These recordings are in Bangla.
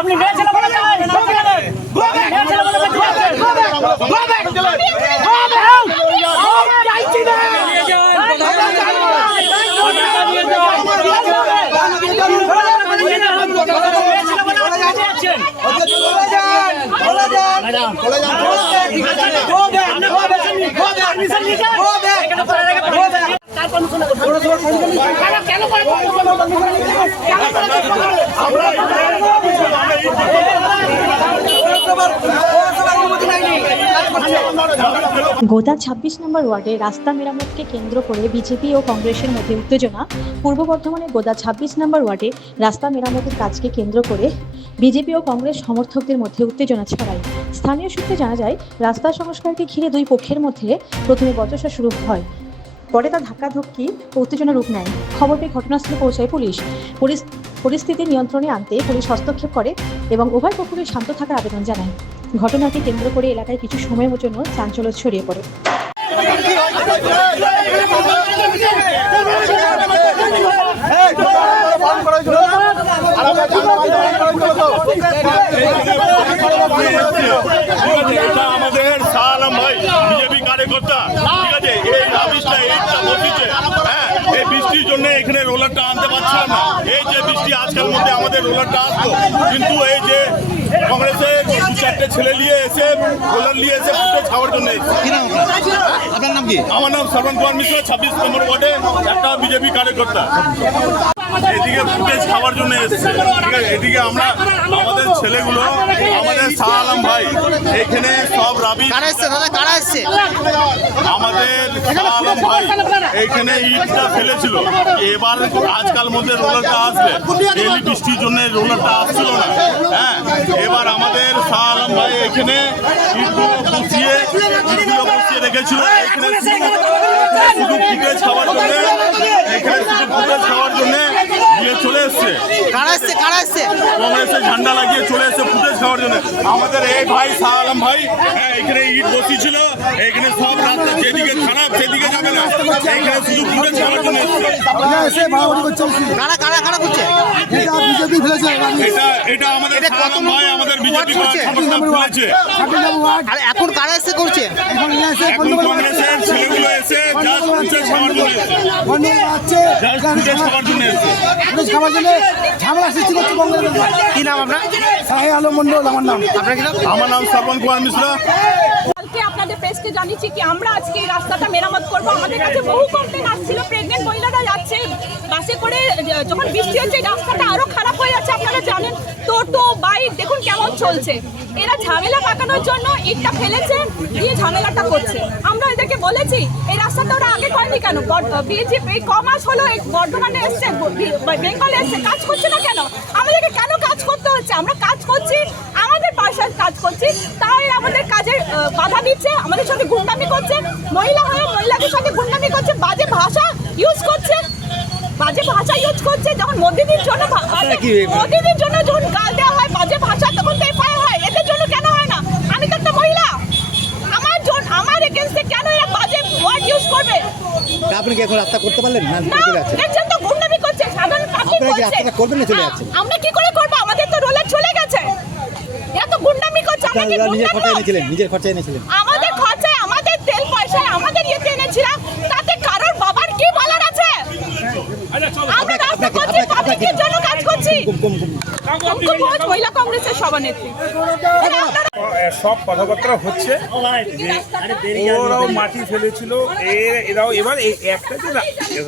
আপনি মেয়ে ছেলে বলে গোদা ২৬ নম্বর ওয়ার্ডে রাস্তা মেরামতকে কেন্দ্র করে বিজেপি ও কংগ্রেসের মধ্যে উত্তেজনা। পূর্ব বর্ধমানে গোদা ২৬ নম্বর ওয়ার্ডে রাস্তা মেরামতের কাজকে কেন্দ্র করে বিজেপি ও কংগ্রেস সমর্থকদের মধ্যে উত্তেজনা ছড়ায়। স্থানীয় সূত্রে জানা যায়, রাস্তা সংস্কারকে ঘিরে দুই পক্ষের মধ্যে প্রথমে বচসা শুরু হয়, পরে তা ধাক্কাধক্কি ও উত্তেজনা রূপ নেয়। খবর পেয়ে ঘটনাস্থলে পৌঁছায় পুলিশ। পরিস্থিতি নিয়ন্ত্রণে আনতে পুলিশ হস্তক্ষেপ করে এবং উভয় পক্ষকে শান্ত থাকার আবেদন জানায়। ঘটনাকে কেন্দ্র করে এলাকায় কিছু সময়ের জন্য চাঞ্চল্য ছড়িয়ে পড়ে। আমাদের শাহ আলম ভাই বিজেপি কার্যকর্তা, ঠিক আছে, এই রাবিশটা এইটা বসিছে। হ্যাঁ, এই বৃষ্টির জন্য এখানে রোলারটা আনতে পারছিলাম না। এই যে বৃষ্টি আজকের মধ্যে আমাদের রোলারটা আসতো, কিন্তু এই যে কংগ্রেসের দু চারটে ছেলে নিয়ে এসে রোলার নিয়ে এসে ফুটে খাওয়ার জন্য। আপনার নাম কি? আমার নাম শ্রবণ কুমার মিশ্র, ২৬ নম্বর ওয়ার্ডে একটা বিজেপি কার্যকর্তা। এদিকে ফুটেজ খাওয়ার জন্য এসছে, ঠিক আছে। এদিকে আমরা আমাদের ছেলেগুলো, আমাদের শাহ আলম ভাই এখানে সব রাবি আমাদের শাহ আলম ভাই এইখানে ইটটা ফেলেছিল। এবার আজকাল মধ্যে রোলারটা আসবে, ডেলি বৃষ্টির জন্য রোলারটা আসছিল না। হ্যাঁ, এবার আমাদের শাহ আলম ভাই এখানে ইটগুলো বসিয়ে রেখেছিল। এখানে শুধু ফুটেজ খাওয়ার জন্য, এখানে শুধু ফুটেজ খাওয়ার জন্য দিয়ে চলে এসছে। কংগ্রেসের ঝান্ডা লাগিয়ে চলে এসছে ফুটেজ খাওয়ার জন্য। আমাদের এই ভাই শাহ আলম ভাই এখানে ইট বসিয়েছিল। এখানে সব রাস্তা যেদিকে খারাপ সেদিকে যাবে না, এখানে শুধু ফুটেজ খাওয়ার জন্য এসছে। এটা আমাদের শাহ আলম ভাই আমাদের বিজেপি ফেলেছে। এখন কারা এসে করছে? এখন কংগ্রেসের ছেলেগুলো এসে জাস্ট ফুটেজ খাওয়ার জন্য এসছে। কি নাম আপনার? শাহ আলম মন্ডল আমার নাম। আপনার কি নাম? আমার নাম শ্রবণ কুমার মিশ্র। কালকে আপনাদের প্রেসকে জানিয়েছি কি আমরা আজকে এই রাস্তাটা মেরামত করব। আমাদের কাছে বহু কমপ্লেন আসছিল, প্রেগনেন্ট মহিলারা যাচ্ছে বাসে করে, যখন বৃষ্টি হচ্ছে এই রাস্তাটা আরো খারাপ হয়ে যাচ্ছে। আপনারা জানেন, টোটো বাইক দেখুন কেমন চলছে। এরা ঝামেলা পাকানোর জন্য ইটটা ফেলেছে, দিয়ে ঝামেলাটা করছে। আমরা এদেরকে বলেছি এই রাস্তাটা ওরা আগে করেনি কেন? বিজেপি এই কমাস হলো এই বর্ধমানে এসছে, বেঙ্গলে এসছে, কাজ করছে না কেন? আমাদেরকে কেন কাজ করতে হচ্ছে? আমরা কাজ করছি, আমাদের পয়সায় কাজ করছি, তাই আমাদের কাজে বাধা দিচ্ছে, আমাদের সাথে গুন্ডামি করছে। মহিলা হয়ে মহিলাদের সাথে গুন্ডামি করছে, বাজে ভাষা ইউজ করছে, যখন মোদিদির জন্য যখন গাল দেওয়া হয় বাজে ভাষা, তখন তো এফআইআর হয়। এদের জন্য কেন হয় না? আমি তো একটা মহিলা, আমার এগেইনস্টে কেন এরা বাজে ওয়ার্ড ইউজ করবে? আপনি কি এখন রাস্তা করতে পারলেন না? দেখছেন তো গুন্ডামি করছে, সাধারণ পাবলিক করছে। আমরা কি করে করব? আমাদের তো রোলার চলে গেছে, এরা তো গুন্ডামি করছে। আমরা কি নিজের খরচায় এনেছিলেন? আমাদের খরচায়, আমাদের তেল পয়সায়, আমাদের ইয়েতে এনেছিলাম, তাতে কারোর বাবার কি বলার আছে? আমরা রাস্তা করছি, পাবলিকের জন্য কাজ করছি। মহিলা কংগ্রেসের সভানেত্রী সব কথাবার্তা হচ্ছে, ওরাও মাটি ফেলেছিল, এরাও এবার এই একটা যে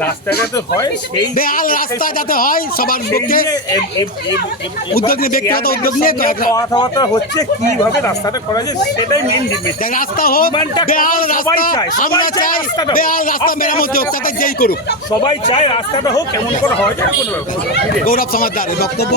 রাস্তাটাতে হয় সেই রাস্তা যাতে হয় সবার পক্ষে উদ্যোগ নিয়ে, ব্যক্তিগত উদ্যোগ নিয়ে কথাবার্তা হচ্ছে কিভাবে রাস্তাটা করা যায়, সেটাই মেন জিনিস। রাস্তা হোক, বেহাল রাস্তা আমরা চাই, বেহাল রাস্তা মেরামত হোক, তাতে যেই করুক। সবাই চায় রাস্তাটা হোক, কেমন করে হয়। গৌরব সমাজদার বক্তব্য।